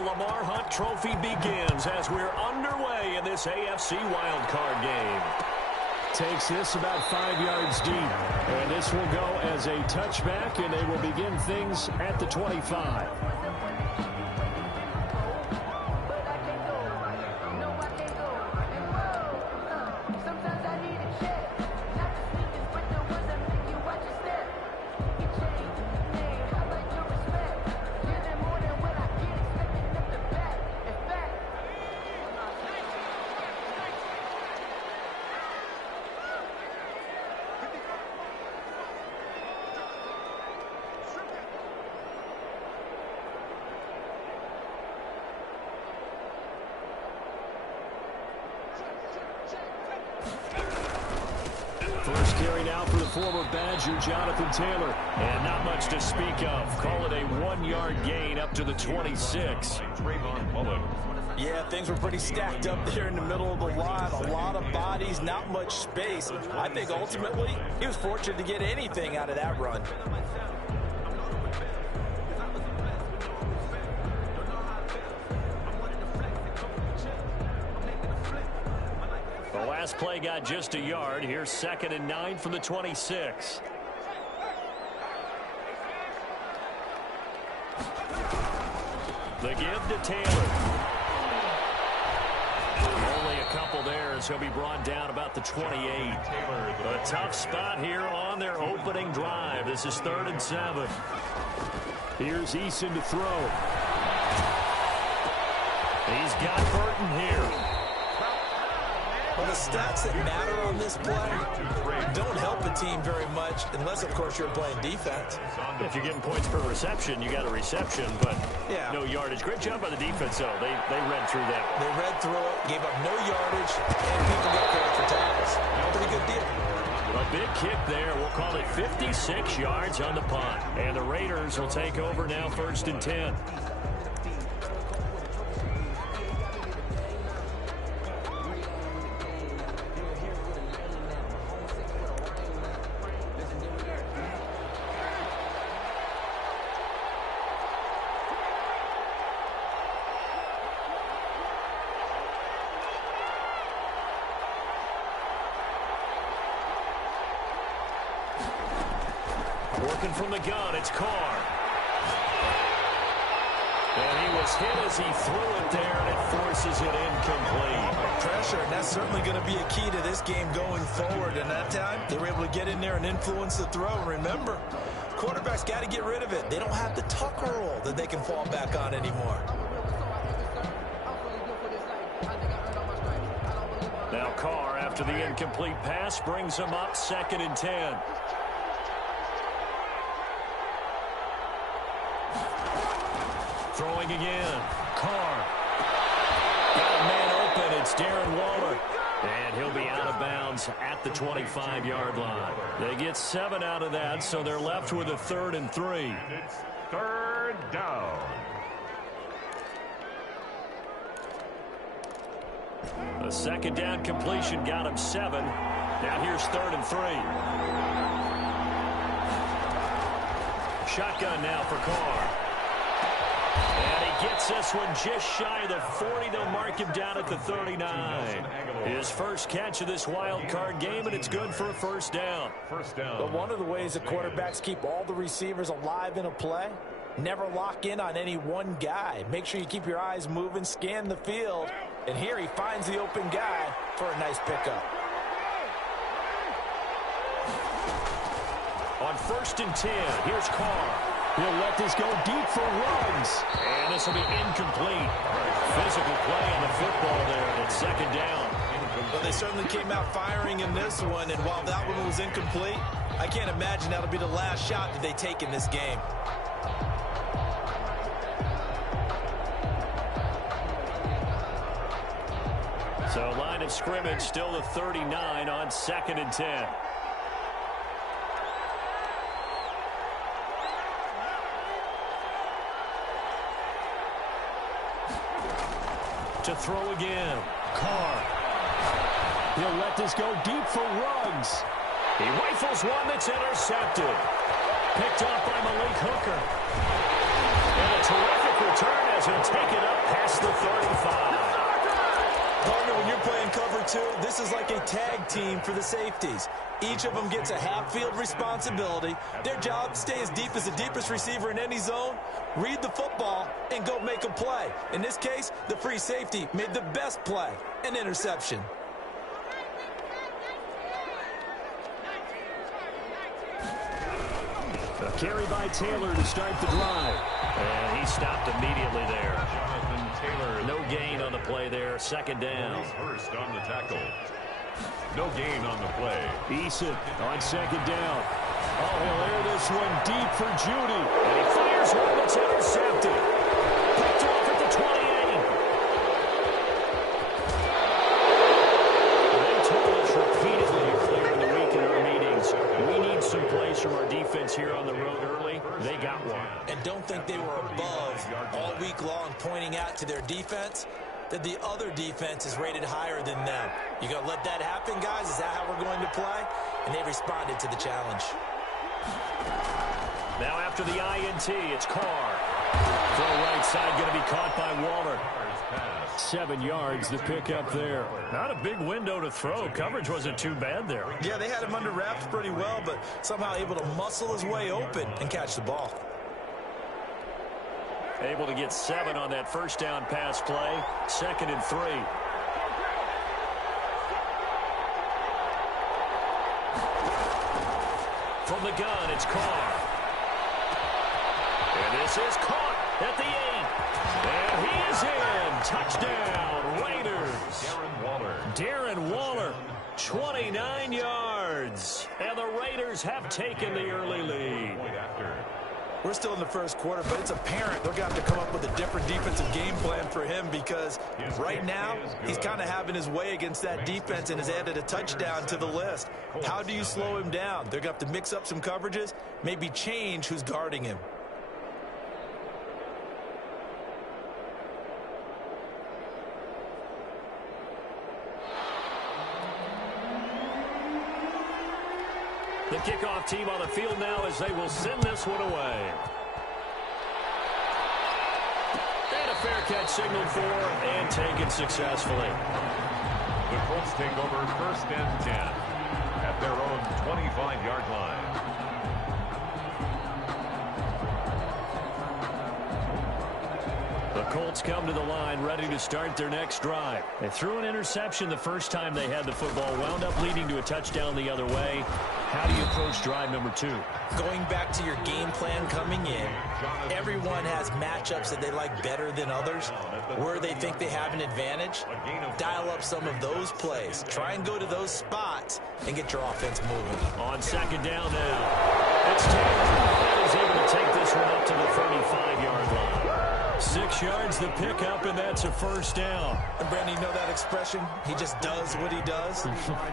Lamar Hutt Trophy begins as we're underway in this AFC wildcard game. Takes this about 5 yards deep. And this will go as a touchback, and they will begin things at the 25. First carry now for the former Badger, Jonathan Taylor. And not much to speak of. Call it a 1-yard gain up to the 26. Yeah, things were pretty stacked up there in the middle of the line. A lot of bodies, not much space. I think ultimately he was fortunate to get anything out of that run. The last play got just a yard. Here's 2nd and 9 from the 26. The give to Taylor. Only a couple there as he'll be brought down about the 28. A tough spot here on their opening drive. This is 3rd and 7. Here's Eason to throw. He's got Burton here. Well, the stats that matter on this play don't help a team very much unless, of course, you're playing defense. If you're getting points per reception, you got a reception, but yeah, no yardage. Great job by the defense, though. They read through that. They read through it, gave up no yardage, and people got credit for tackles. Pretty good deal. A big kick there. We'll call it 56 yards on the punt. And the Raiders will take over now 1st and 10. Working from the gun, it's Carr. And he was hit as he threw it there, and it forces it incomplete. Pressure, and that's certainly going to be a key to this game going forward. And that time, they were able to get in there and influence the throw. Remember, quarterbacks got to get rid of it. They don't have the Tucker roll that they can fall back on anymore. Now Carr, after the incomplete pass, brings him up 2nd and 10. Throwing again. Carr. Got a man open. It's Darren Waller. And he'll be out of bounds at the 25-yard line. They get 7 out of that, so they're left with a 3rd and 3. It's 3rd down. A 2nd down completion got him 7. Now here's 3rd and 3. Shotgun now for Carr. And he gets this one just shy of the 40. They'll mark him down at the 39. His first catch of this wild card game, and it's good for a 1st down. But one of the ways that quarterbacks keep all the receivers alive in a play, never lock in on any one guy. Make sure you keep your eyes moving, scan the field. And here he finds the open guy for a nice pickup. On 1st and 10, here's Carr. He'll let this go deep for Ruggs. And this will be incomplete. Physical play on the football there, and it's 2nd down. Well, they certainly came out firing in this one, and while that one was incomplete, I can't imagine that'll be the last shot that they take in this game. So line of scrimmage still the 39 on 2nd and 10. To throw again. Carr. He'll let this go deep for Ruggs. He rifles one that's intercepted. Picked off by Malik Hooker. And a terrific return he'll take it up past the 35. Partner, when you're playing cover two, this is like a tag team for the safeties. Each of them gets a half-field responsibility. Their job, stay as deep as the deepest receiver in any zone, read the football, and go make a play. In this case, the free safety made the best play, an interception. A carry by Taylor to start the drive. And he stopped immediately there. No gain on the play there. Second down. First on the tackle. No gain on the play. Eason on second down. Oh, he'll air this one deep for Judy. And he fires one that's intercepted. Picked off at the 28. They told us repeatedly earlier in the week in our meetings, we need some plays from our defense here on the road early. They got one. And don't think they were above all week long pointing out to their defense that the other defense is rated higher than them. You going to let that happen, guys? Is that how we're going to play? And they responded to the challenge. Now after the INT, it's Carr. Throw right side going to be caught by Waller. 7 yards, the pickup there. Not a big window to throw. Coverage wasn't too bad there. Yeah, they had him under wraps pretty well, but somehow able to muscle his way open and catch the ball. Able to get 7 on that first down pass play. 2nd and 3. From the gun, it's Carr. And this is caught at the 8. And he is in. Touchdown, Raiders. Darren Waller, 29 yards. And the Raiders have taken the early lead. We're still in the first quarter, but it's apparent they're going to have to come up with a different defensive game plan for him because right now he's kind of having his way against that defense and has added a touchdown to the list. How do you slow him down? They're going to have to mix up some coverages, maybe change who's guarding him. The kickoff team on the field now as they will send this one away. And a fair catch signaled for and taken successfully. The Colts take over 1st and 10 at their own 25-yard line. The Colts come to the line ready to start their next drive. They threw an interception the first time they had the football, wound up leading to a touchdown the other way. How do you approach drive number 2? Going back to your game plan coming in, everyone has matchups that they like better than others. Where they think they have an advantage, dial up some of those plays. Try and go to those spots and get your offense moving. On second down now, it's Taylor. He's able to take this one up to the 35-yard line. 6 yards the pickup, and that's a first down. And Brandon, you know that expression? He just does what he does.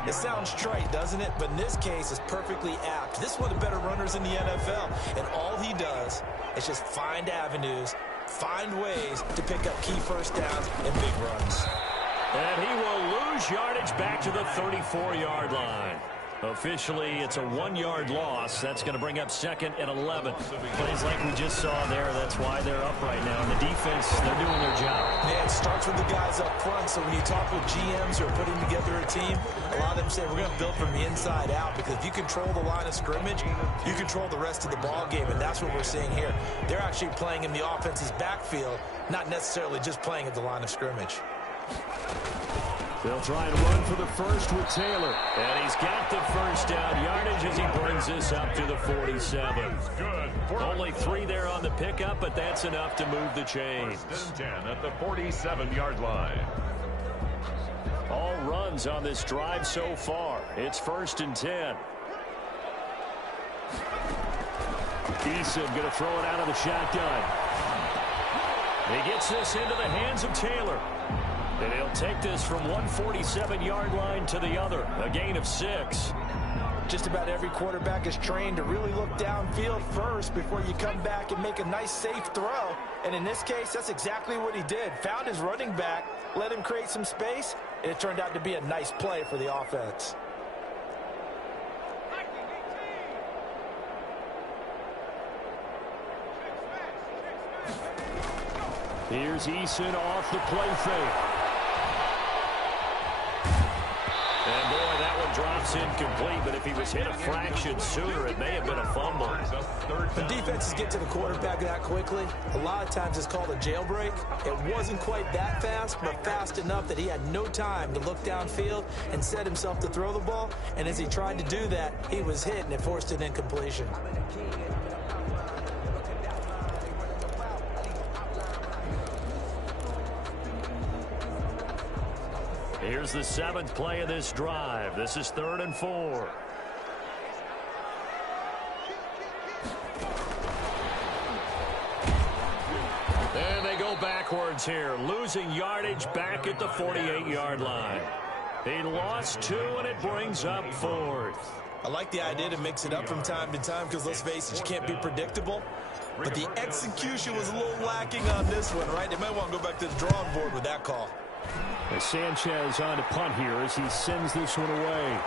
It sounds trite, doesn't it? But in this case, it's perfectly apt. This is one of the better runners in the NFL, and all he does is just find avenues, find ways to pick up key first downs and big runs. And he will lose yardage back to the 34-yard line. Officially, it's a 1-yard loss. That's going to bring up 2nd and 11. Plays like we just saw there. That's why they're up right now. And the defense, they're doing their job. Yeah, it starts with the guys up front. So when you talk with GMs who are putting together a team, a lot of them say we're going to build from the inside out because if you control the line of scrimmage, you control the rest of the ball game, and that's what we're seeing here. They're actually playing in the offense's backfield, not necessarily just playing at the line of scrimmage. They'll try and run for the first with Taylor. And he's got the first down yardage as he brings this up to the 47. Only 3 there on the pickup, but that's enough to move the chains. 1st and 10 at the 47-yard line. All runs on this drive so far. It's 1st and 10. Eason going to throw it out of the shotgun. He gets this into the hands of Taylor. And he'll take this from one 47-yard line to the other. A gain of 6. Just about every quarterback is trained to really look downfield first before you come back and make a nice, safe throw. And in this case, that's exactly what he did. Found his running back, let him create some space, and it turned out to be a nice play for the offense. Here's Eason off the play fake. And boy, that one drops incomplete, but if he was hit a fraction sooner, it may have been a fumble. When defenses get to the quarterback that quickly, a lot of times it's called a jailbreak. It wasn't quite that fast, but fast enough that he had no time to look downfield and set himself to throw the ball. And as he tried to do that, he was hit, and it forced an incompletion. Here's the 7th play of this drive. This is 3rd and 4. And they go backwards here, losing yardage back at the 48-yard line. He lost 2, and it brings up 4th. I like the idea to mix it up from time to time because, let's face it, you can't be predictable. But the execution was a little lacking on this one, right? They might want to go back to the drawing board with that call. Sanchez on to punt here as he sends this one away.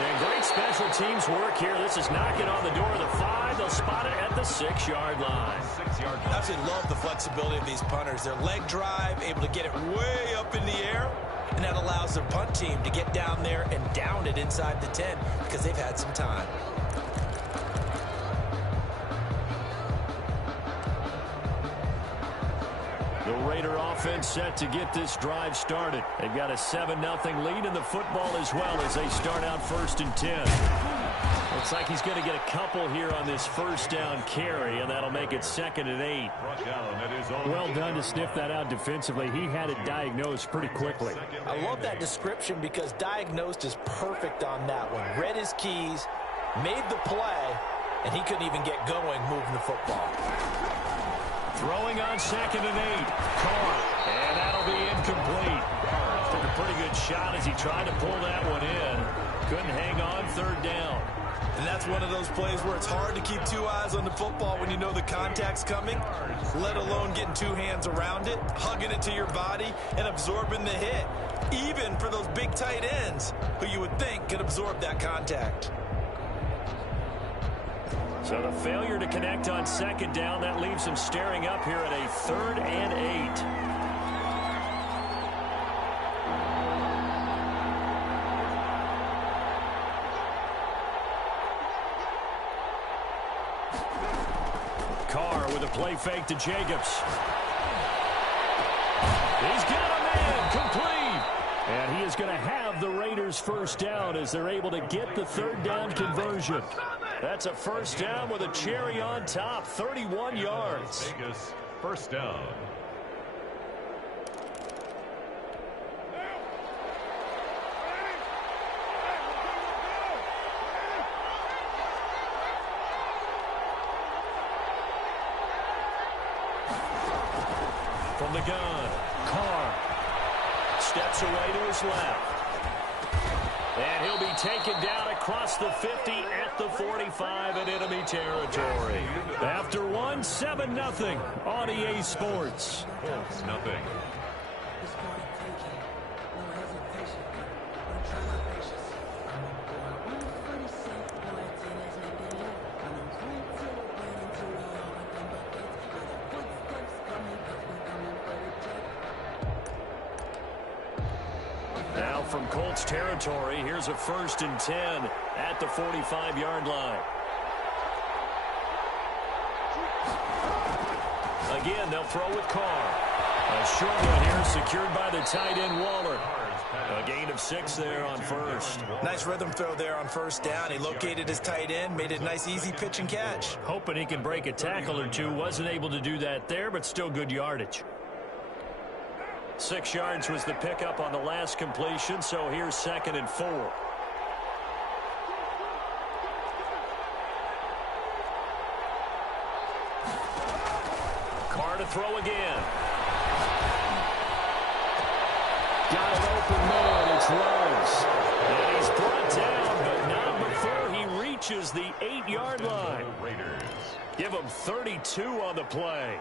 And great special teams work here. This is knocking on the door of the 5. They'll spot it at the 6-yard line. I absolutely love the flexibility of these punters. Their leg drive, able to get it way up in the air, and that allows their punt team to get down there and down it inside the 10 because they've had some time. The Raider offense set to get this drive started. They've got a 7-0 lead in the football as well as they start out 1st and 10. Looks like he's going to get a couple here on this first down carry, and that'll make it 2nd and 8. Well done to sniff that out defensively. He had it diagnosed pretty quickly. I love that description because diagnosed is perfect on that one. Read his keys, made the play, and he couldn't even get going moving the football. Throwing on 2nd and 8. Carr. And that'll be incomplete. Took a pretty good shot as he tried to pull that one in. Couldn't hang on 3rd down. And that's one of those plays where it's hard to keep 2 eyes on the football when you know the contact's coming, let alone getting 2 hands around it, hugging it to your body, and absorbing the hit, even for those big tight ends who you would think could absorb that contact. So the failure to connect on 2nd down, that leaves him staring up here at a 3rd and 8. Carr with a play fake to Jacobs. He's got a man complete. And he is going to have the Raiders' first down as they're able to get the 3rd down conversion. That's a first down with a cherry on top, 31 yards. Vegas, first down. From the gun, Carr steps away to his left. And he'll be taken down across the 50 at the 45 in enemy territory. After 7-0 on EA Sports. Colts, nothing. Now from Colts territory, here's a 1st and 10 at the 45-yard line. Again, they'll throw with Carr. A short one here secured by the tight end Waller. A gain of 6 there on 1st. Nice rhythm throw there on 1st down. He located his tight end, made it a nice easy pitch and catch. Hoping he can break a tackle or two. Wasn't able to do that there, but still good yardage. 6 yards was the pickup on the last completion, so here's 2nd and 4. Carr to throw again. Got an open man. It's Ruggs. And he's brought down, but not before he reaches the 8-yard line. Raiders. Give him 32 on the play.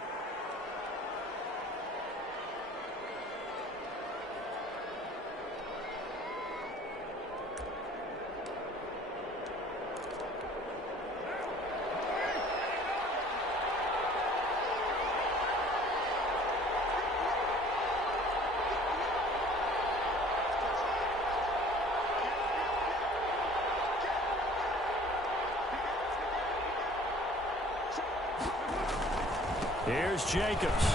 Here's Jacobs.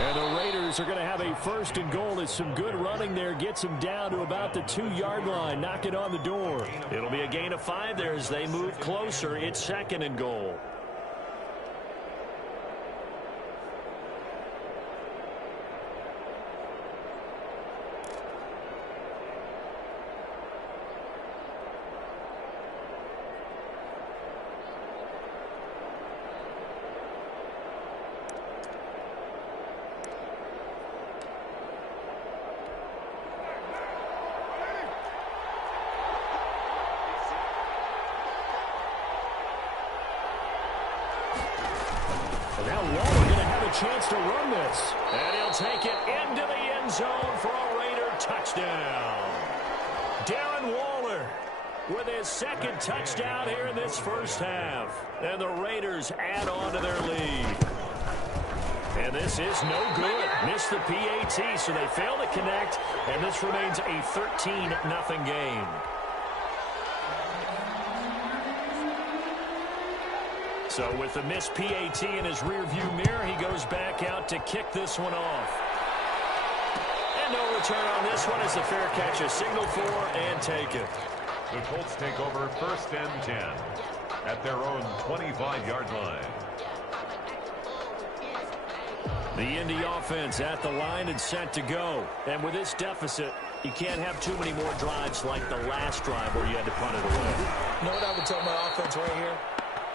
And the Raiders are going to have a first and goal as some good running there gets them down to about the 2-yard line. Knock it on the door. It'll be a gain of 5 there as they move closer. It's second and goal. Now Waller going to have a chance to run this. And he'll take it into the end zone for a Raider touchdown. Darren Waller with his second touchdown here in this first half. And the Raiders add on to their lead. And this is no good. Missed the PAT, so they fail to connect. And this remains a 13-0 game. So with the missed PAT in his rearview mirror, he goes back out to kick this one off. And no return on this one as the fair catch is signaled for and taken. The Colts take over first and 10 at their own 25-yard line. The Indy offense at the line and set to go. And with this deficit, you can't have too many more drives like the last drive where you had to punt it away. You know what I would tell my offense right here?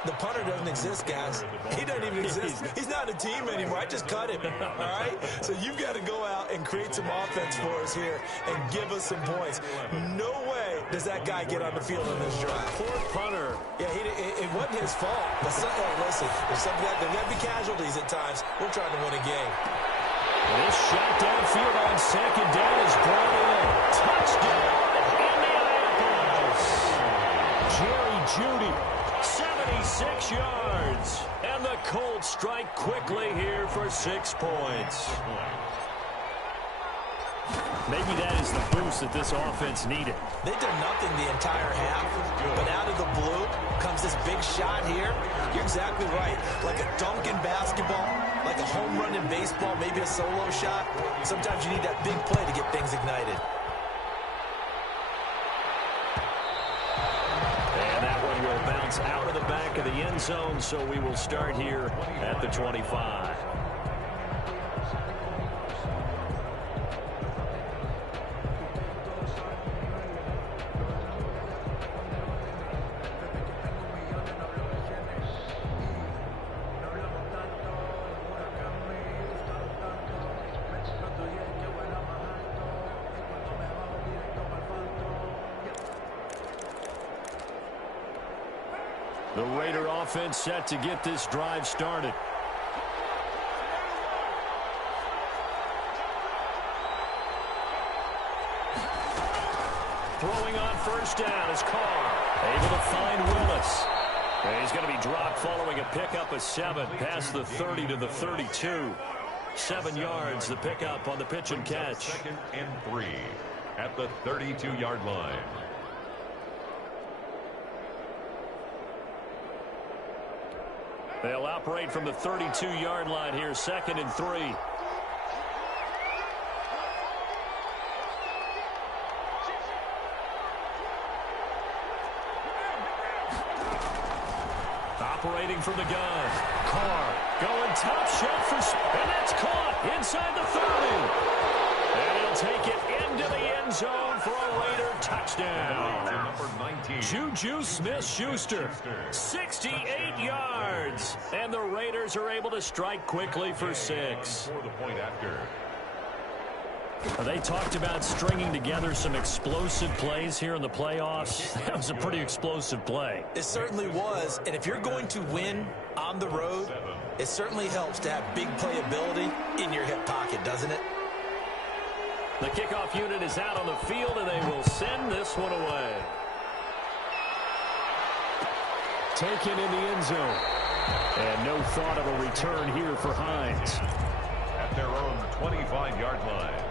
The punter doesn't exist, guys. He doesn't even exist. He's not a team anymore. I just cut him, all right? So you've got to go out and create some offense for us here and give us some points. No way does that guy get on the field in this drive. Poor punter. Yeah, it wasn't his fault. But hey, listen, there's something that there got to be casualties at times. We're trying to win a game. This shot downfield on second down is brought in. Touchdown, Indianapolis. Jerry Jeudy. 76 yards. And the Colts strike quickly here for 6 points. Maybe that is the boost that this offense needed. They did nothing the entire half, but out of the blue comes this big shot here. You're exactly right. Like a dunk in basketball, like a home run in baseball, maybe a solo shot. Sometimes you need that big play to get things ignited. Will bounce out of the back of the end zone, so we will start here at the 25. The Raider offense set to get this drive started. Throwing on first down is Carr. Able to find Willis. And he's going to be dropped following a pickup of 7 past the 30 to the 32. 7 yards, the pickup on the pitch and catch. Second and 3 at the 32-yard line. They'll operate from the 32-yard line here, 2nd and 3. Operating from the gun. Carr going top shelf for, and that's caught inside the 30. And he'll take it into the end zone for a Raider touchdown. Number 19. Juju Smith-Schuster, 68 yards. And the Raiders are able to strike quickly for 6. For the point after. They talked about stringing together some explosive plays here in the playoffs. That was a pretty explosive play. It certainly was. And if you're going to win on the road, it certainly helps to have big playability in your hip pocket, doesn't it? The kickoff unit is out on the field, and they will send this one away. Taken in the end zone. And no thought of a return here for Hines. At their own 25-yard line.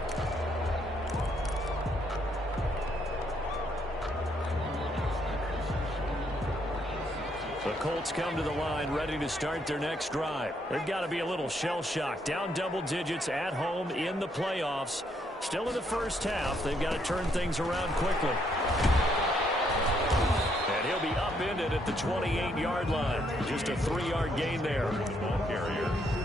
The Colts come to the line ready to start their next drive. They've got to be a little shell-shocked. Down double digits at home in the playoffs. Still in the first half. They've got to turn things around quickly. And he'll be upended at the 28-yard line. Just a 3-yard gain there.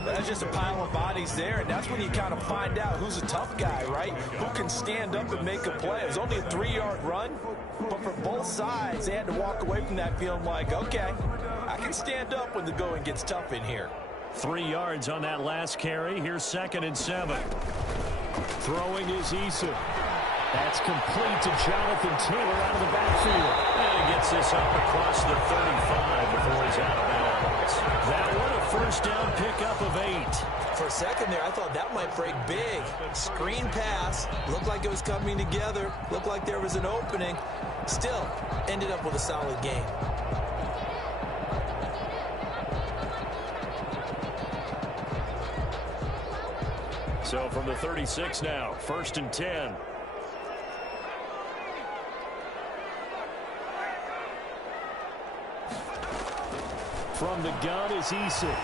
That's just a pile of bodies there, and that's when you kind of find out who's a tough guy, right? Who can stand up and make a play. It was only a 3-yard run, but for both sides, they had to walk away from that feeling like, okay, I can stand up when the going gets tough in here. 3 yards on that last carry. Here's 2nd and 7. Throwing is Eason. That's complete to Jonathan Taylor out of the backfield. And he gets this up across the 35 before he's out of bounds. That one a first down pickup of 8. For a second there, I thought that might break big. Screen pass. Looked like it was coming together. Looked like there was an opening. Still, ended up with a solid game. So from the 36 now, 1st and 10. From the gun is Eason.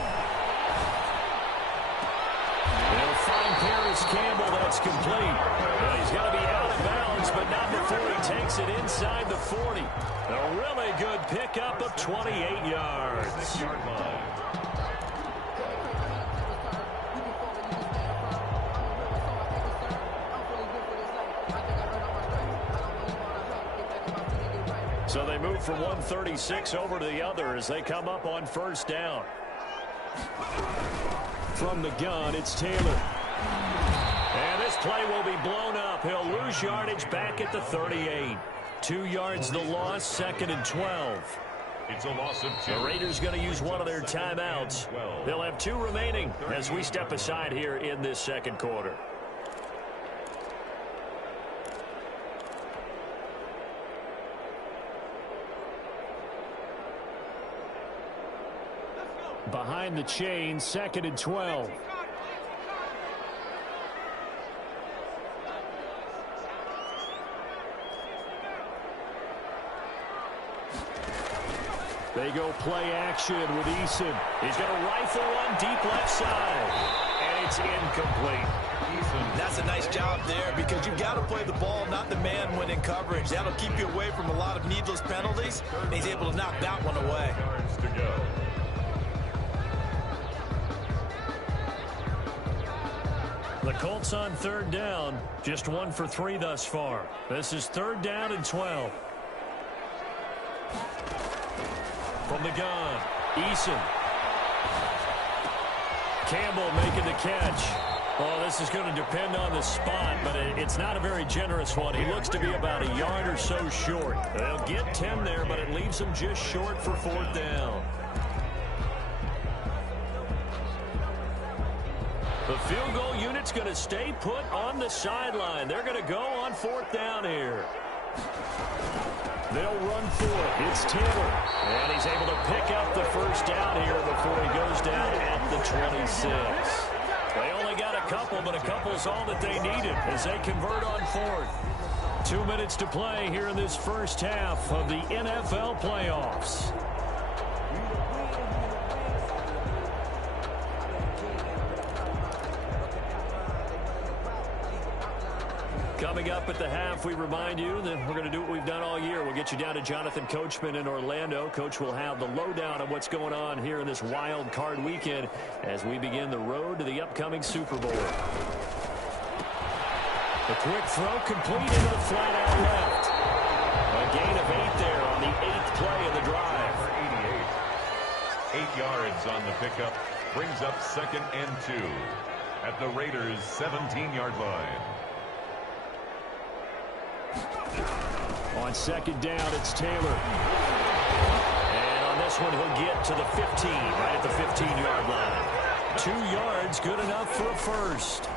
They'll find Paris Campbell. That's complete. Well, he's got to be out of bounds, but not before he takes it inside the 40. A really good pickup of 28 yards. So they move from 136 over to the other as they come up on 1st down. From the gun, it's Taylor. And this play will be blown up. He'll lose yardage back at the 38. 2 yards the loss, 2nd and 12. It's a loss of 2. The Raiders going to use one of their timeouts. They'll have 2 remaining as we step aside here in this 2nd quarter. Behind the chain, 2nd and 12. They go play action with Eason. He's going to rifle one deep left side. And it's incomplete. That's a nice job there because you've got to play the ball, not the man when in coverage. That'll keep you away from a lot of needless penalties. And he's able to knock that one away. Yards to go. The Colts on 3rd down. Just 1 for 3 thus far. This is 3rd down and 12. From the gun, Eason. Campbell making the catch. Oh, this is going to depend on the spot, but it's not a very generous one. He looks to be about a yard or so short. They'll get 10 there, but it leaves them just short for 4th down. The field goal unit's going to stay put on the sideline. They're going to go on 4th down here. They'll run for it. It's Taylor. And he's able to pick up the first down here before he goes down at the 26. They only got a couple, but a couple's all that they needed as they convert on 4th. 2 minutes to play here in this first half of the NFL playoffs. Coming up at the half, we remind you that we're going to do what we've done all year. We'll get you down to Jonathan Coachman in Orlando. Coach will have the lowdown of what's going on here in this wild card weekend as we begin the road to the upcoming Super Bowl. The quick throw complete into the flat out left. A gain of 8 there on the 8th play of the drive. 88. 8 yards on the pickup. Brings up 2nd and 2 at the Raiders' 17-yard line. On 2nd down, it's Taylor. And on this one, he'll get to the 15, right at the 15-yard line. 2 yards, good enough for a first.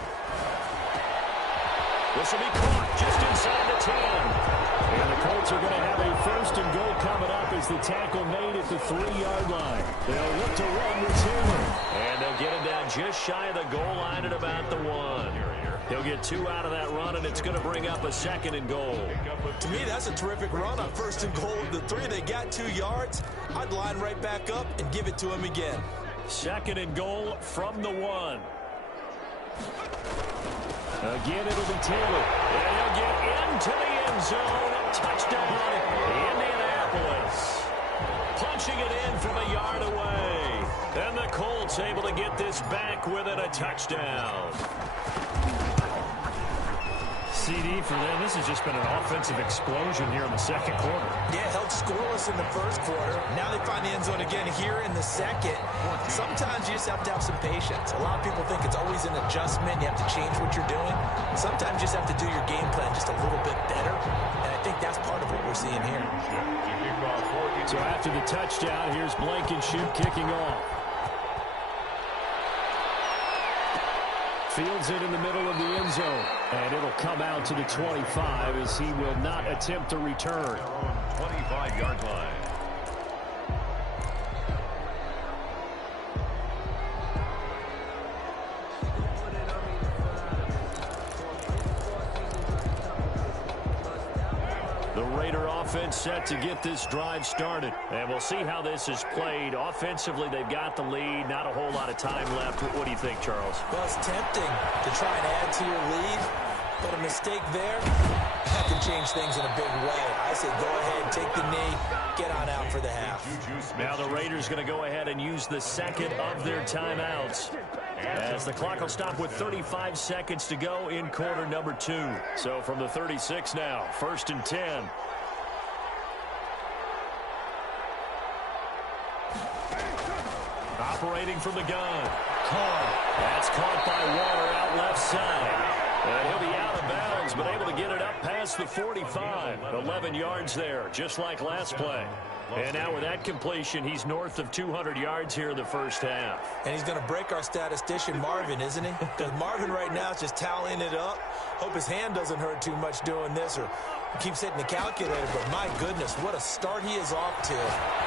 This will be caught just inside the 10. And the Colts are going to have a 1st and goal coming up as the tackle made at the 3-yard line. They'll look to run with Taylor. And they'll get him down just shy of the goal line at about the 1. He'll get 2 out of that run, and it's going to bring up a 2nd and goal. To me, that's a terrific run on 1st and goal of the 3. They got 2 yards. I'd line right back up and give it to him again. 2nd and goal from the 1. Again, it'll be Taylor. And he'll get into the end zone. Touchdown, Indianapolis. Punching it in from a yard away. And the Colts able to get this back within a touchdown. CD for them. This has just been an offensive explosion here in the 2nd quarter. Yeah, held scoreless in the 1st quarter. Now they find the end zone again here in the 2nd. Sometimes you just have to have some patience. A lot of people think it's always an adjustment. You have to change what you're doing. Sometimes you just have to do your game plan just a little bit better. And I think that's part of what we're seeing here. So after the touchdown, here's Blankenship kicking off. Fields it in the middle of the end zone. And it'll come out to the 25 as he will not attempt to return. 25-yard line. The Raider offense set to get this drive started. And we'll see how this is played. Offensively, they've got the lead. Not a whole lot of time left. What do you think, Charles? Well, it's tempting to try and add to your lead, but a mistake there, that can change things in a big way. I say go ahead, take the knee, get on out for the half. Now the Raiders going to go ahead and use the 2nd of their timeouts, as the clock will stop with 35 seconds to go in quarter number 2. So from the 36 now, 1st and 10. Operating from the gun. Carr. That's caught by Waller out left side. And he'll be out of bounds, but able to get it up past the 45. 11 yards there, just like last play. And now with that completion, he's north of 200 yards here in the 1st half. And he's going to break our statistician, Marvin, isn't he? Because Marvin right now is just tallying it up. Hope his hand doesn't hurt too much doing this or keeps hitting the calculator. But my goodness, what a start he is off to.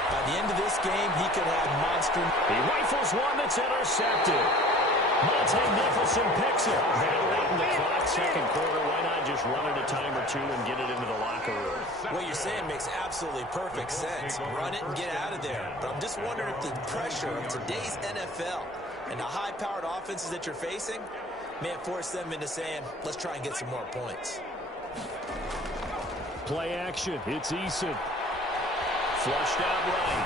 By the end of this game, he could have monster. He rifles one that's intercepted. Monte Nicholson picks it. Now late in the clock, 2nd quarter. Why not just run it a time or 2 and get it into the locker room? What you're saying makes absolutely perfect sense. Run it and get out of there. But I'm just wondering if the pressure of today's NFL and the high-powered offenses that you're facing may have forced them into saying, let's try and get some more points. Play action. It's Eason. Flushed out right.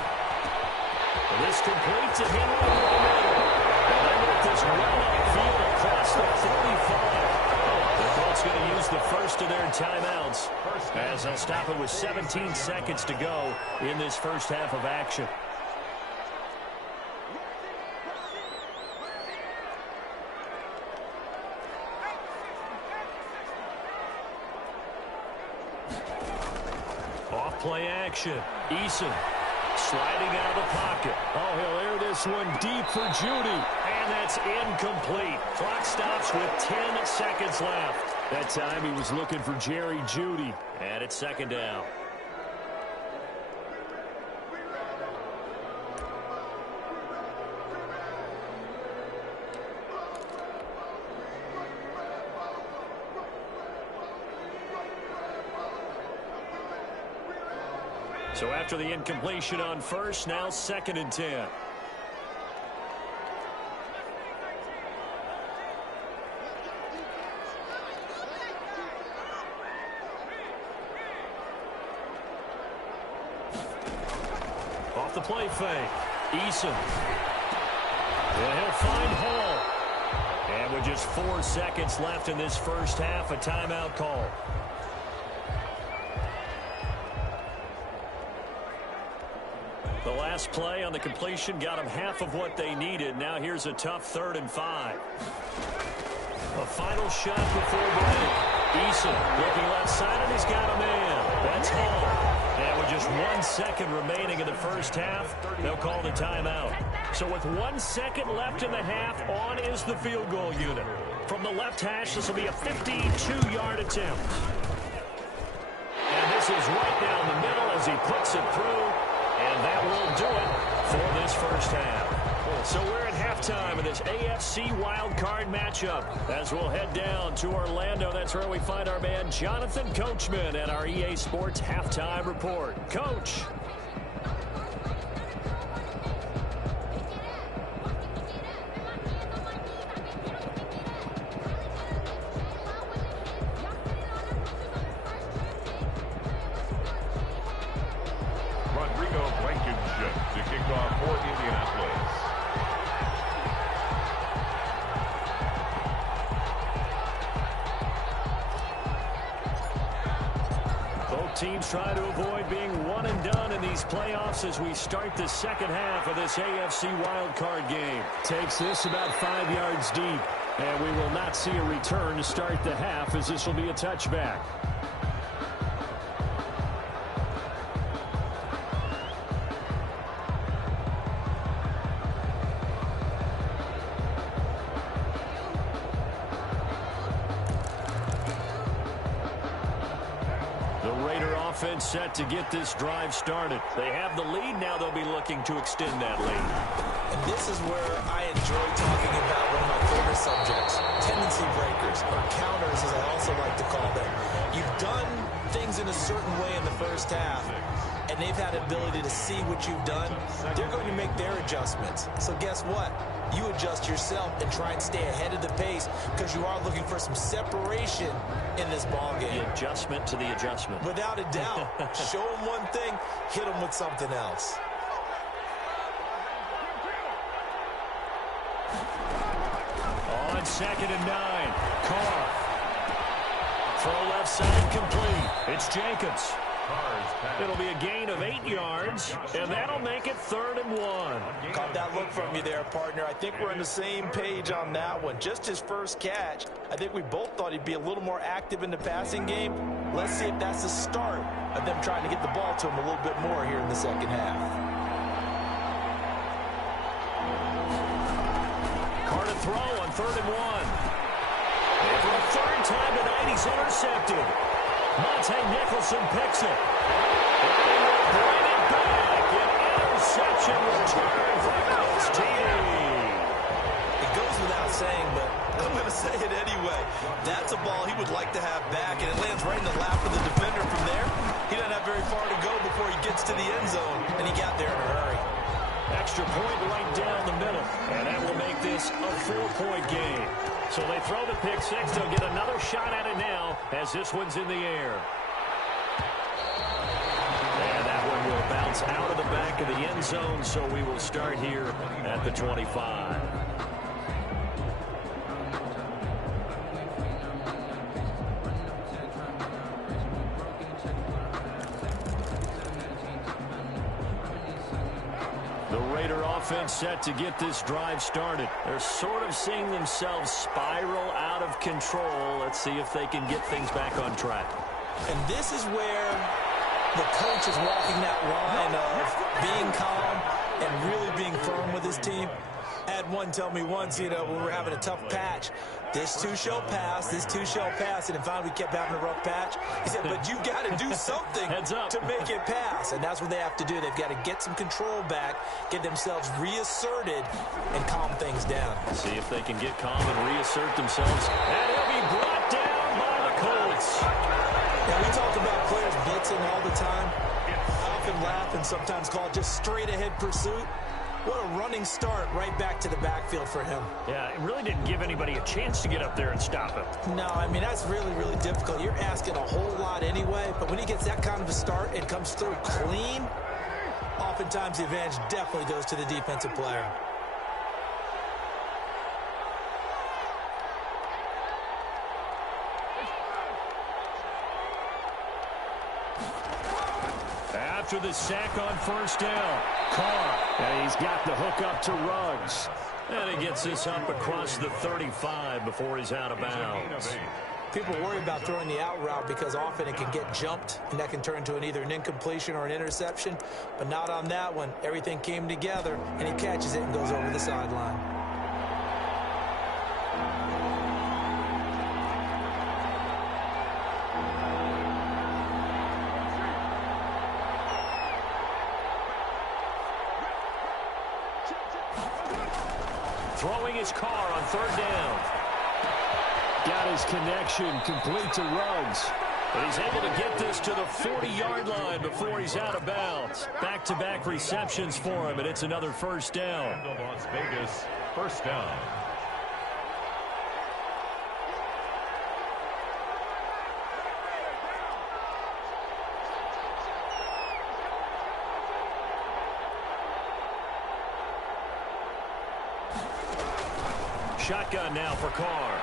And this complete to Henry in the middle. And they get this run upfield across the 45. The Colts going to use the 1st of their timeouts as they'll stop it with 17 seconds to go in this 1st half of action. Off play action. Eason sliding out of the pocket. Oh, he'll air this one deep for Judy. And that's incomplete. Clock stops with 10 seconds left. That time he was looking for Jerry Judy. And it's 2nd down. So after the incompletion on 1st, now 2nd and 10. Off the play fake. Eason. And he'll find Hall. And with just 4 seconds left in this 1st half, a timeout call. The last play on the completion got them half of what they needed. Now here's a tough 3rd and 5. A final shot before break. Eason looking left side, and he's got a man. That's Hall. And with just 1 second remaining in the 1st half, they'll call the timeout. So with 1 second left in the half, on is the field goal unit. From the left hash, this will be a 52-yard attempt. And this is right down the middle as he puts it through. And that will do it for this 1st half. So we're at halftime of this AFC wildcard matchup. As we'll head down to Orlando, that's where we find our man Jonathan Coachman at our EA Sports Halftime Report. Coach. To kick off for Indianapolis. Both teams trying to avoid being one and done in these playoffs as we start the second half of this AFC wildcard game. Takes this about 5 yards deep, and we will not see a return to start the half as this will be a touchback. Offense set to get this drive started. They have the lead. Now they'll be looking to extend that lead. And this is where I enjoy talking about one of my favorite subjects, tendency breakers, or counters as I also like to call them. You've done things in a certain way in the first half, and they've had the ability to see what you've done. They're going to make their adjustments. So guess what? You adjust yourself and try and stay ahead of the pace because you are looking for some separation in this ball game. The adjustment to the adjustment. Without a doubt. Show them one thing, hit them with something else. On 2nd and 9, Carr. Throw left side complete. It's Jacobs. It'll be a gain of 8 yards, and that'll make it 3rd and 1. Caught that look from you there, partner. I think we're on the same page on that one. Just his first catch, I think we both thought he'd be a little more active in the passing game. Let's see if that's the start of them trying to get the ball to him a little bit more here in the second half. Carr to throw on 3rd and 1. And for the 3rd time tonight, he's intercepted. Monte Nicholson picks it. And he will bring it back. An interception return for Hutt. It goes without saying, but I'm going to say it anyway. That's a ball he would like to have back, and it lands right in the lap of the defender from there. He doesn't have very far to go before he gets to the end zone, and he got there in a hurry. Extra point right down the middle, and that will make this a 4-point game. So they throw the pick six. They'll get another shot at it now as this one's in the air. And that one will bounce out of the back of the end zone, so we will start here at the 25. Offense set to get this drive started. They're sort of seeing themselves spiral out of control. Let's see if they can get things back on track. And this is where the coach is walking that line of being calm and really being firm with his team. I had one tell me once, when we're having a tough patch, this too shall pass, this too shall pass, and finally we kept having a rough patch. He said, but you've got to do something to make it pass, and that's what they have to do. They've got to get some control back, get themselves reasserted, and calm things down. See if they can get calm and reassert themselves. And he'll be brought down by the Colts. Yeah, we talk about players blitzing all the time. I often laugh and sometimes call it just straight-ahead pursuit. What a running start right back to the backfield for him. Yeah, it really didn't give anybody a chance to get up there and stop him. No, I mean, that's really, really difficult. You're asking a whole lot anyway, but when he gets that kind of a start and comes through clean, oftentimes the advantage definitely goes to the defensive player. After the sack on first down, Carr, and he's got the hook up to Ruggs. And he gets this up across the 35 before he's out of bounds. People worry about throwing the out route because often it can get jumped, and that can turn into either an incompletion or an interception. But not on that one. Everything came together, and he catches it and goes over the sideline. Throwing his car on third down. Got his connection complete to Ruggs. And he's able to get this to the 40-yard line before he's out of bounds. Back-to-back receptions for him, and it's another first down. Las Vegas, first down. Shotgun now for Carr.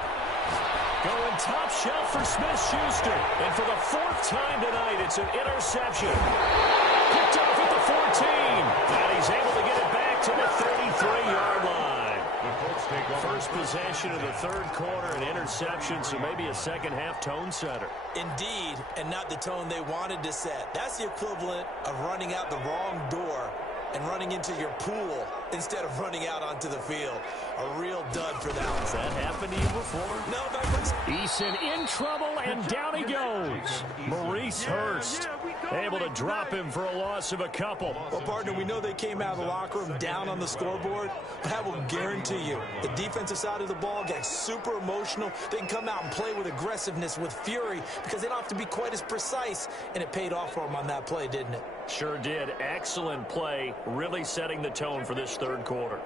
Going top shelf for Smith-Schuster. And for the fourth time tonight, it's an interception. Picked off at the 14. And he's able to get it back to the 33-yard line. The Colts take over. First possession of the third quarter, an interception, so maybe a second-half tone setter. Indeed, and not the tone they wanted to set. That's the equivalent of running out the wrong door and running into your pool instead of running out onto the field. A real dud for that one. Has that happened to you before? No, but Eason in trouble, and down he goes. Maurice Hurst able to drop him for a loss of a couple. well, partner, we know they came out of the locker room down on the scoreboard, but I will guarantee you the defensive side of the ball got super emotional. They can come out and play with aggressiveness, with fury, because they don't have to be quite as precise, and it paid off for them on that play, didn't it? Sure did. Excellent play, really setting the tone for this third quarter.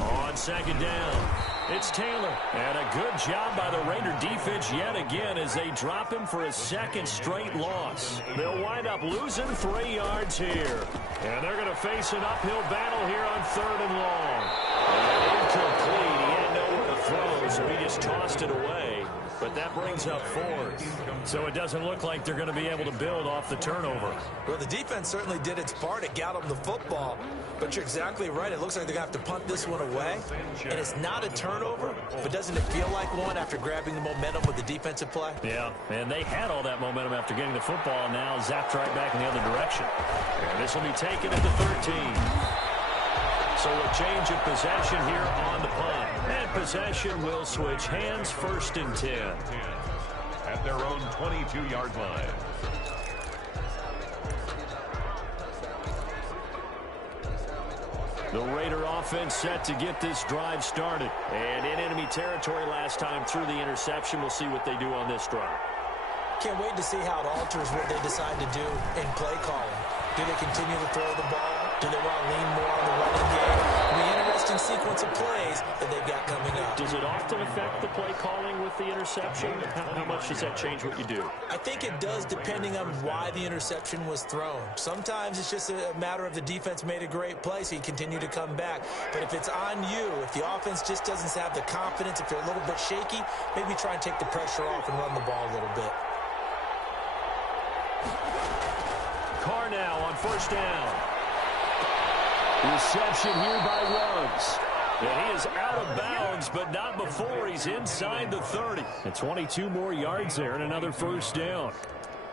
On second down, it's Taylor. And a good job by the Raider defense yet again as they drop him for a second straight loss. They'll wind up losing 3 yards here. And they're going to face an uphill battle here on third and long. And incomplete. He had nowhere to throw, so he just tossed it away. But that brings up fourth. So it doesn't look like they're going to be able to build off the turnover. Well, the defense certainly did its part to get them the football. But you're exactly right. It looks like they're going to have to punt this one away. And it's not a turnover, but doesn't it feel like one after grabbing the momentum with the defensive play? Yeah, and they had all that momentum after getting the football, and now zapped right back in the other direction. And this will be taken at the 13. So a change of possession here on the punt. And possession will switch hands, first and 10. At their own 22-yard line. The Raider offense set to get this drive started. And in enemy territory last time through the interception. We'll see what they do on this drive. Can't wait to see how it alters what they decide to do in play calling. Do they continue to throw the ball? Do they want to lean more on the running game? The interesting sequence of plays that they've got coming up. Does it often affect the play calling with the interception? How much does that change what you do? I think it does, depending on why the interception was thrown. Sometimes it's just a matter of the defense made a great play, so you continue to come back. But if it's on you, if the offense just doesn't have the confidence, if they're a little bit shaky, maybe try and take the pressure off and run the ball a little bit. Carr now on first down. Reception here by Ruggs. And he is out of bounds, but not before he's inside the 30. And 22 more yards there and another first down.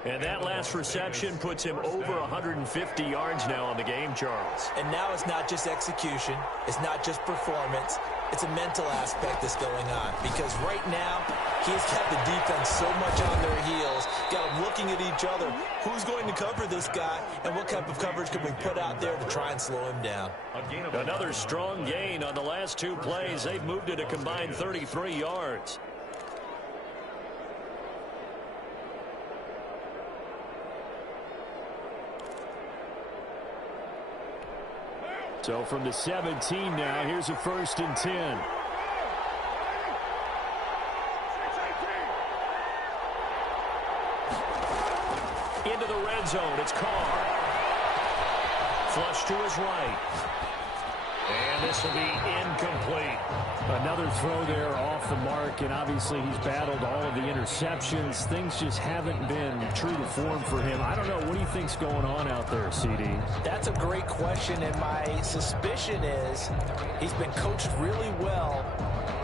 And that last reception puts him over 150 yards now on the game, Charles. And now it's not just execution. It's not just performance. It's a mental aspect that's going on. Because right now, he's got the defense so much on their heels, got them looking at each other. Who's going to cover this guy, and what type of coverage can we put out there to try and slow him down? Another strong gain on the last 2 plays. They've moved it a combined 33 yards. So from the 17 now, here's a first and 10. Into the red zone, it's Carr. Flush to his right. And this will be incomplete. Another throw there off the mark, and obviously he's battled all of the interceptions. Things just haven't been true to form for him. I don't know. What do you think's going on out there, CD? That's a great question, and my suspicion is he's been coached really well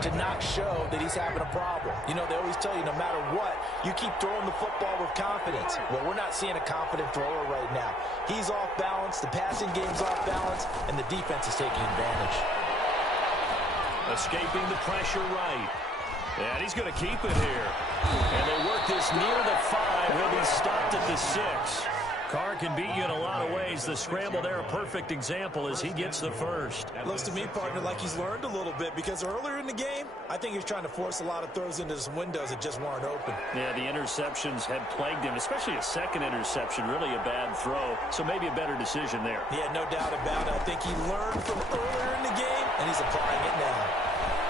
to not show that he's having a problem. You know, they always tell you no matter what, you keep throwing the football with confidence. Well, we're not seeing a confident thrower right now. He's off balance, the passing game's off balance, and the defense is taking advantage. Escaping the pressure right. And he's going to keep it here. And they work this near the 5. He'll be stopped at the 6. Carr can beat you in a lot of ways. The scramble there, a perfect example as he gets the first. Looks to me, partner, like he's learned a little bit because earlier in the game, I think he's trying to force a lot of throws into some windows that just weren't open. Yeah, the interceptions had plagued him, especially a second interception, really a bad throw. So maybe a better decision there. Yeah, no doubt about it. I think he learned from earlier in the game, and he's applying it now.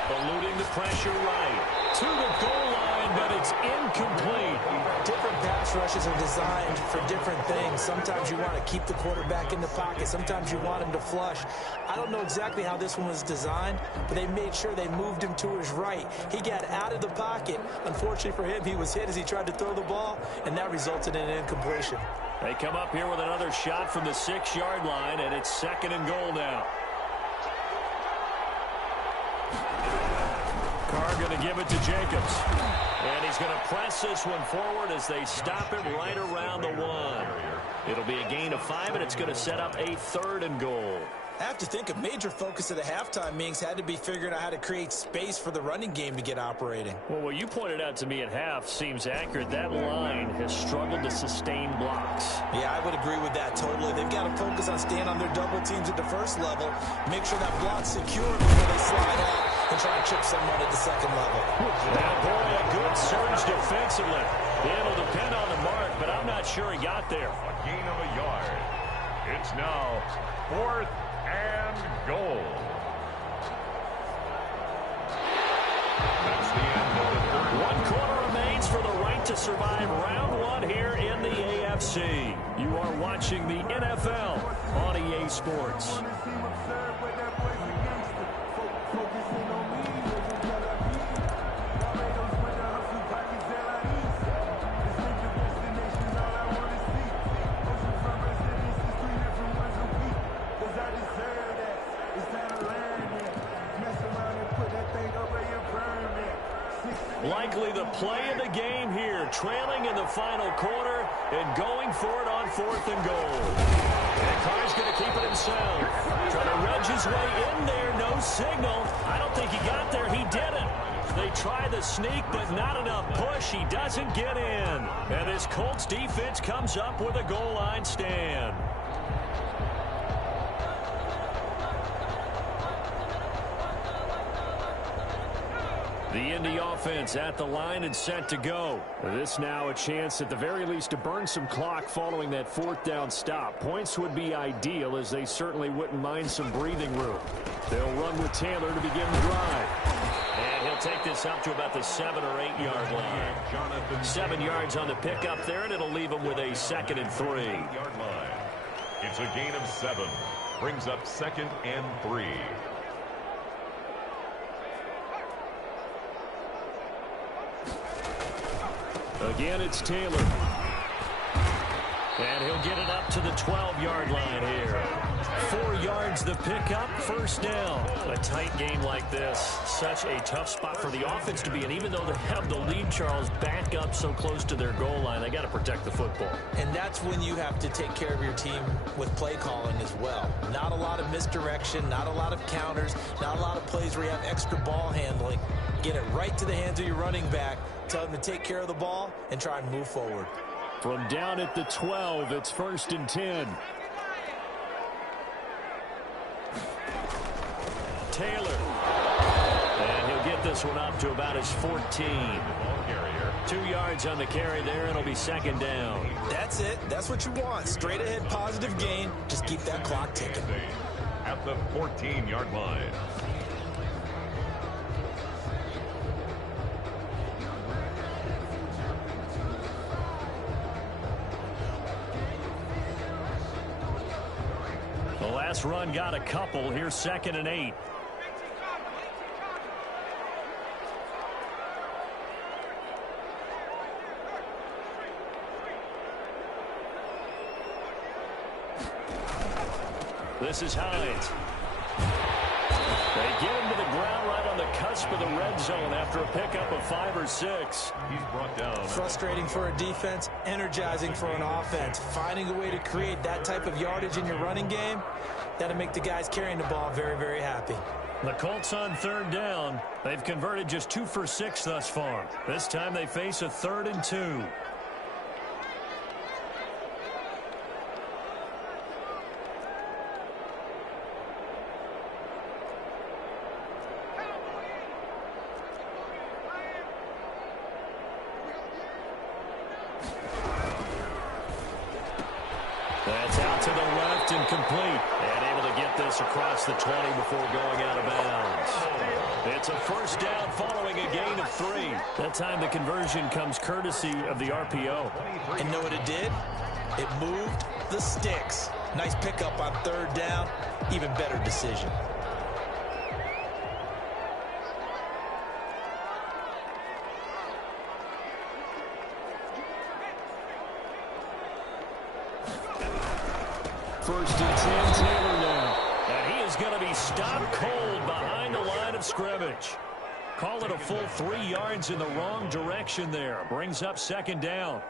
Eluding the pressure right to the goal line, but it's incomplete. Different pass rushes are designed for different things. Sometimes you want to keep the quarterback in the pocket. Sometimes you want him to flush. I don't know exactly how this one was designed, but they made sure they moved him to his right. He got out of the pocket. Unfortunately for him, he was hit as he tried to throw the ball, and that resulted in an incompletion. They come up here with another shot from the 6-yard line, and it's 2nd and goal now. Carr going to give it to Jacobs. And he's going to press this one forward as they stop it right around the 1. It'll be a gain of 5, and it's going to set up a 3rd and goal. I have to think a major focus of the halftime meetings had to be figuring out how to create space for the running game to get operating. Well, what you pointed out to me at half seems accurate. That line has struggled to sustain blocks. Yeah, I would agree with that totally. They've got to focus on staying on their double teams at the first level, make sure that block's secure before they slide off and try and chip someone at the second level. Now, boy, a good surge defensively. It'll depend on the mark, but I'm not sure he got there. A gain of a yard. It's now 4th and goal. That's the end of the 3rd. 1 quarter remains for the right to survive round 1 here in the AFC. You are watching the NFL on EA Sports. Likely the play of the game here, trailing in the final quarter and going for it on 4th and goal. And Carr's going to keep it himself. Trying to wedge his way in there, no signal. I don't think he got there. He didn't. They try the sneak, but not enough push. He doesn't get in. And this Colts defense comes up with a goal line stand. The Indy offense at the line and set to go. This now a chance at the very least to burn some clock following that 4th down stop. Points would be ideal as they certainly wouldn't mind some breathing room. They'll run with Taylor to begin the drive. And he'll take this up to about the 7 or 8 yard line. 7 yards on the pickup there, and it'll leave him with a 2nd and 3. Yard line. It's a gain of 7. Brings up 2nd and 3. Again, it's Taylor. And he'll get it up to the 12-yard line here. 4 yards the pickup, 1st down. A tight game like this, such a tough spot for the offense to be in. Even though they have the lead, Charles, back up so close to their goal line, they got to protect the football. And that's when you have to take care of your team with play calling as well. Not a lot of misdirection, not a lot of counters, not a lot of plays where you have extra ball handling. Get it right to the hands of your running back. Tell them to take care of the ball and try and move forward. From down at the 12, it's 1st and 10. Taylor. And he'll get this one up to about his 14. 2 yards on the carry there, and it'll be 2nd down. That's it. That's what you want. Straight ahead, positive gain. Just keep that clock ticking. At the 14-yard line. The last run got a couple. Here's 2nd and 8. This is Hines. They get him to the ground right on the cusp of the red zone after a pickup of 5 or 6. He's brought down. Frustrating for a defense, energizing for an offense. Finding a way to create that type of yardage in your running game, that'll make the guys carrying the ball very, very happy. The Colts on 3rd down. They've converted just 2 for 6 thus far. This time they face a 3rd and 2. That's out to the left and complete. And able to get this across the 20 before going out of bounds. It's a first down following a gain of 3. That time the conversion comes courtesy of the RPO. And know what it did? It moved the sticks. Nice pickup on third down. Even better decision. First and 10, Taylor now. And he is going to be stopped cold behind the line of scrimmage. Call it a full 3 yards in the wrong direction there. Brings up second down.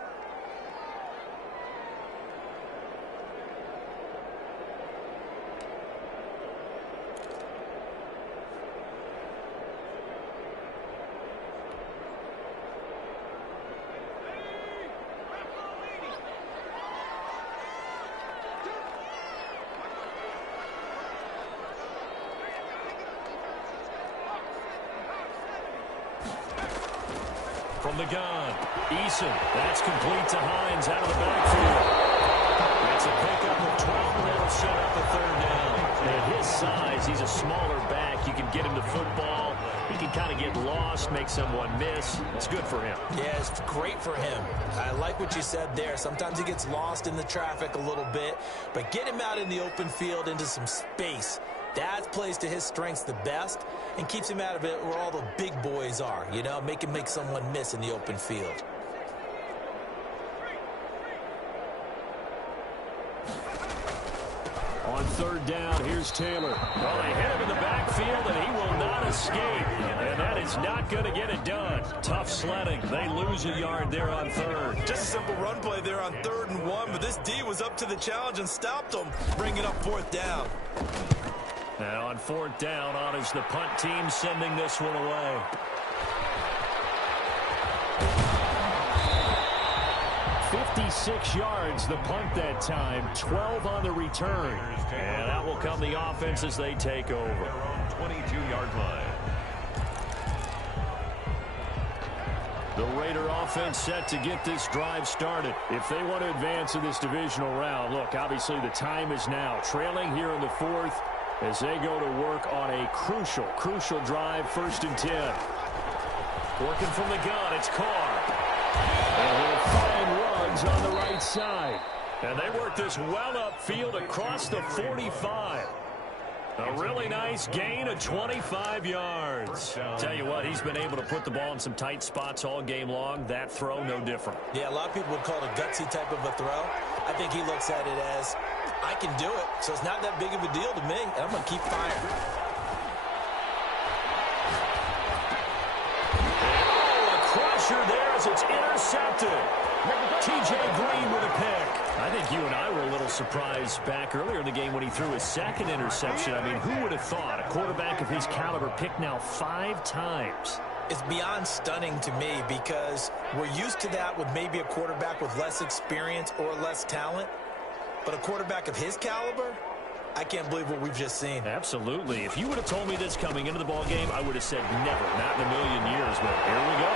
From the gun, Eason. That's complete to Hines out of the backfield. That's a pickup of 12, and that'll set up a third down. At his size, he's a smaller back. You can get him the football. He can kind of get lost, make someone miss. It's good for him. Yeah, it's great for him. I like what you said there. Sometimes he gets lost in the traffic a little bit, but get him out in the open field into some space. That plays to his strengths the best and keeps him out of it where all the big boys are, you know, make someone miss in the open field. On third down, here's Taylor. Well, they hit him in the backfield, and he will not escape. And that is not going to get it done. Tough sledding. They lose a yard there on third. Just a simple run play there on 3rd and 1, but this D was up to the challenge and stopped them, bringing up 4th down. Now on 4th down, on is the punt team sending this one away. "56 yards, the punt that time, 12 on the return. And that will come the offense as they take over. 22-yard line. The Raider offense set to get this drive started. If they want to advance in this divisional round, look, obviously the time is now. Trailing here in the 4th as they go to work on a crucial drive, 1st and 10. Working from the gun, it's Carr. And he'll find runs on the right side. And they work this well upfield across the 45. A really nice gain of 25 yards. Tell you what, he's been able to put the ball in some tight spots all game long. That throw, no different. Yeah, a lot of people would call it a gutsy type of a throw. I think he looks at it as, I can do it, so it's not that big of a deal to me, and I'm going to keep firing. Oh, a crusher there as it's intercepted. T.J. Green with a pick. I think you and I were a little surprised back earlier in the game when he threw his 2nd interception. I mean, who would have thought a quarterback of his caliber picked now 5 times? It's beyond stunning to me because we're used to that with maybe a quarterback with less experience or less talent. But a quarterback of his caliber, I can't believe what we've just seen. Absolutely. If you would have told me this coming into the ball game, I would have said never, not in a million years. But here we go.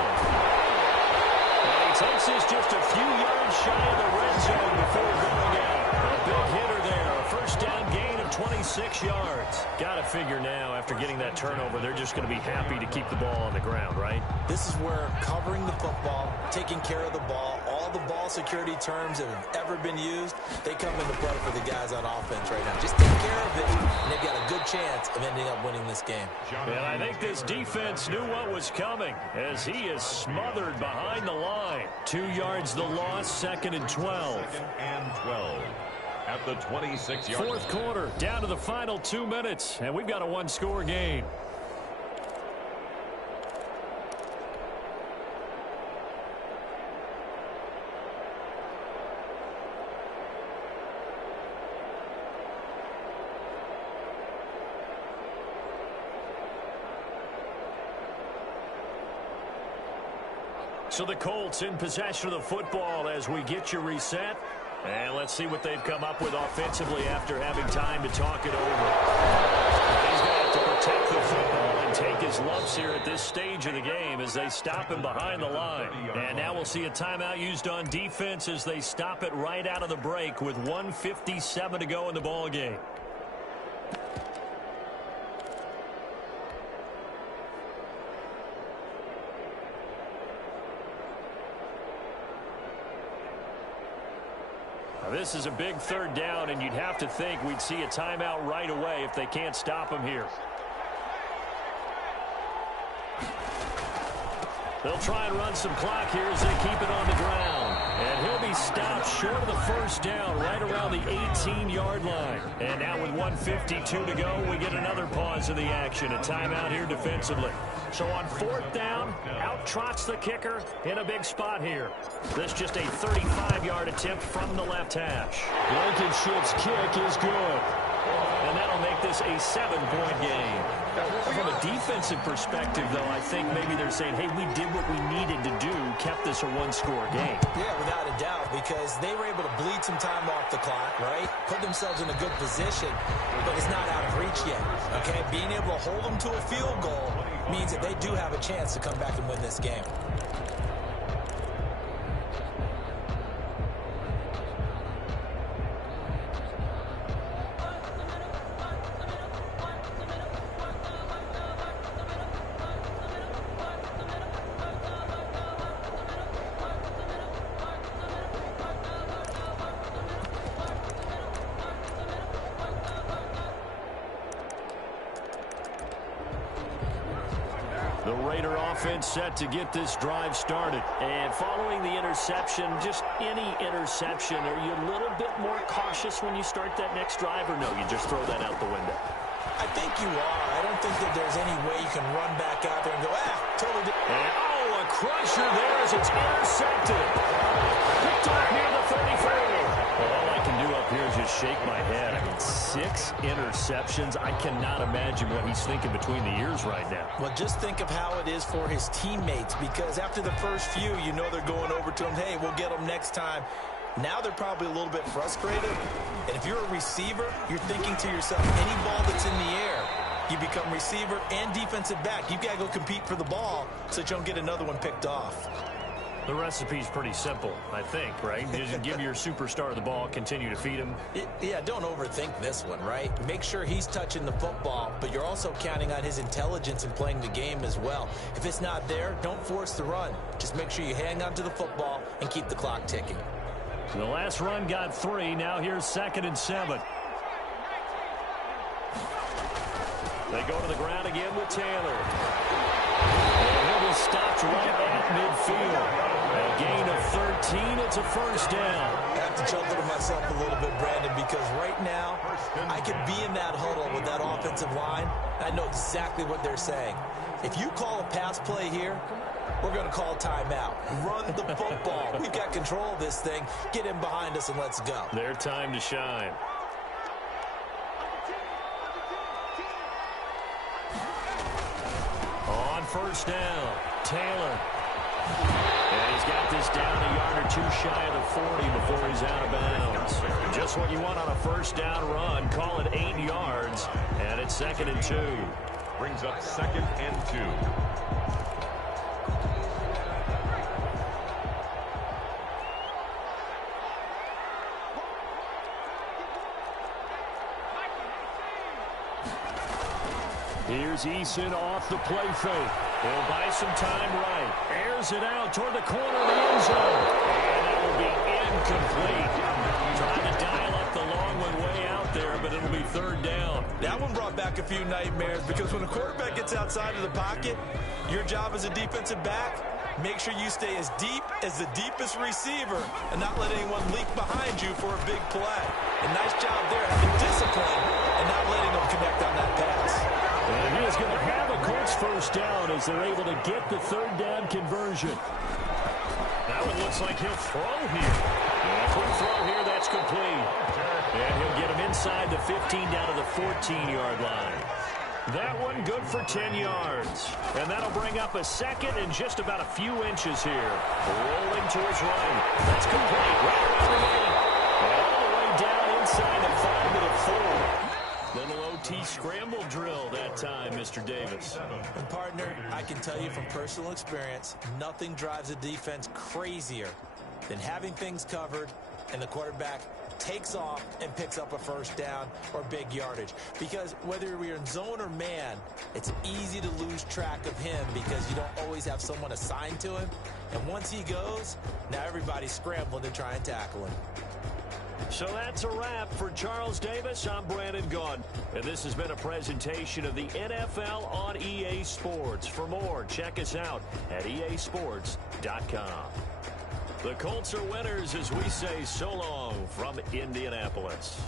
And he takes this just a few yards shy of the red zone before going out. A big hitter there. A first down gain of 26 yards. Got to figure now, after getting that turnover, they're just going to be happy to keep the ball on the ground, right? This is where covering the football, taking care of the ball, all the ball security terms that have ever been used, they come into play for the guys on offense right now. Just take care of it, and they've got a good chance of ending up winning this game. And I think this defense knew what was coming as he is smothered behind the line. 2 yards the loss, 2nd and 12. 2nd and 12 at the 26-yard line. 4th quarter, down to the final 2 minutes, and we've got a one-score game. So the Colts in possession of the football as we get you reset. And let's see what they've come up with offensively after having time to talk it over. He's going to have to protect the football and take his lumps here at this stage of the game as they stop him behind the line. And now we'll see a timeout used on defense as they stop it right out of the break with 1:57 to go in the ball game. This is a big third down, and you'd have to think we'd see a timeout right away if they can't stop him here. They'll try and run some clock here as they keep it on the ground. And he'll be stopped short of the first down right around the 18-yard line. And now with 1:52 to go, we get another pause in the action. A timeout here defensively. So on fourth down, out trots the kicker in a big spot here. This just a 35-yard attempt from the left hash. Blankenship's kick is good. And that'll make this a 7-point game. From a defensive perspective, though, I think maybe they're saying, hey, we did what we needed to do, kept this a one-score game. Yeah, without a doubt, because they were able to bleed some time off the clock, right? Put themselves in a good position, but it's not out of reach yet, okay? Being able to hold them to a field goal means that they do have a chance to come back and win this game. The Raider offense set to get this drive started. And following the interception, just any interception, are you a little bit more cautious when you start that next drive, or no, you just throw that out the window? I think you are. I don't think that there's any way you can run back out there and go, totally different. And, a crusher there as it's intercepted. Picked off near the 34. All I can do up here is just shake my head. I mean, 6 interceptions. I cannot imagine what he's thinking between the ears right now. Well, just think of how it is for his teammates, because after the first few, you know they're going over to him, hey, we'll get them next time. Now they're probably a little bit frustrated. And if you're a receiver, you're thinking to yourself, any ball that's in the air, you become receiver and defensive back. You've got to go compete for the ball so that you don't get another one picked off. The recipe's pretty simple, I think, right? You just give your superstar the ball, continue to feed him. Yeah, don't overthink this one, right? Make sure he's touching the football, but you're also counting on his intelligence in playing the game as well. If it's not there, don't force the run. Just make sure you hang on to the football and keep the clock ticking. The last run got 3. Now here's 2nd and 7. They go to the ground again with Taylor. And he'll be stopped right at midfield. A gain of 13. It's a first down. I have to chuckle to myself a little bit, Brandon, because right now I could be in that huddle with that offensive line. I know exactly what they're saying. If you call a pass play here, we're going to call timeout. Run the football. We've got control of this thing. Get in behind us and let's go. Their time to shine. On first down, Taylor. And he's got this down a yard or 2 shy of the 40 before he's out of bounds. Just what you want on a first down run. Call it 8 yards, and it's 2nd and 2. Brings up 2nd and 2. Here's Eason off the play fake. He'll buy some time right. Airs it out toward the corner of the end zone. And that will be incomplete. Trying to dial up the long one way out there, but it'll be 3rd down. That one brought back a few nightmares, because when a quarterback gets outside of the pocket, your job as a defensive back, make sure you stay as deep as the deepest receiver and not let anyone leak behind you for a big play. And nice job there, having discipline and not letting them connect on that pass. And he is going to have a Colts first down as they're able to get the 3rd down conversion. That one looks like he'll throw here. And a quick throw here, that's complete. And he'll get him inside the 15 down to the 14-yard line. That one good for 10 yards. And that'll bring up a 2nd and just about a few inches here. Rolling to his right. That's complete. Right around the 8. And all the way down inside the 5 to the 4. Little OT SAT scramble drill that time, Mr. Davis. And partner, I can tell you from personal experience, nothing drives a defense crazier than having things covered and the quarterback takes off and picks up a first down or big yardage. Because whether we're in zone or man, it's easy to lose track of him because you don't always have someone assigned to him. And once he goes, now everybody's scrambling to try and tackle him. So that's a wrap for Charles Davis. I'm Brandon Gaudin, and this has been a presentation of the NFL on EA Sports. For more, check us out at easports.com. The Colts are winners as we say so long from Indianapolis.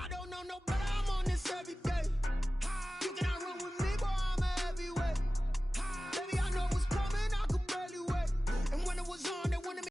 I don't know nobody.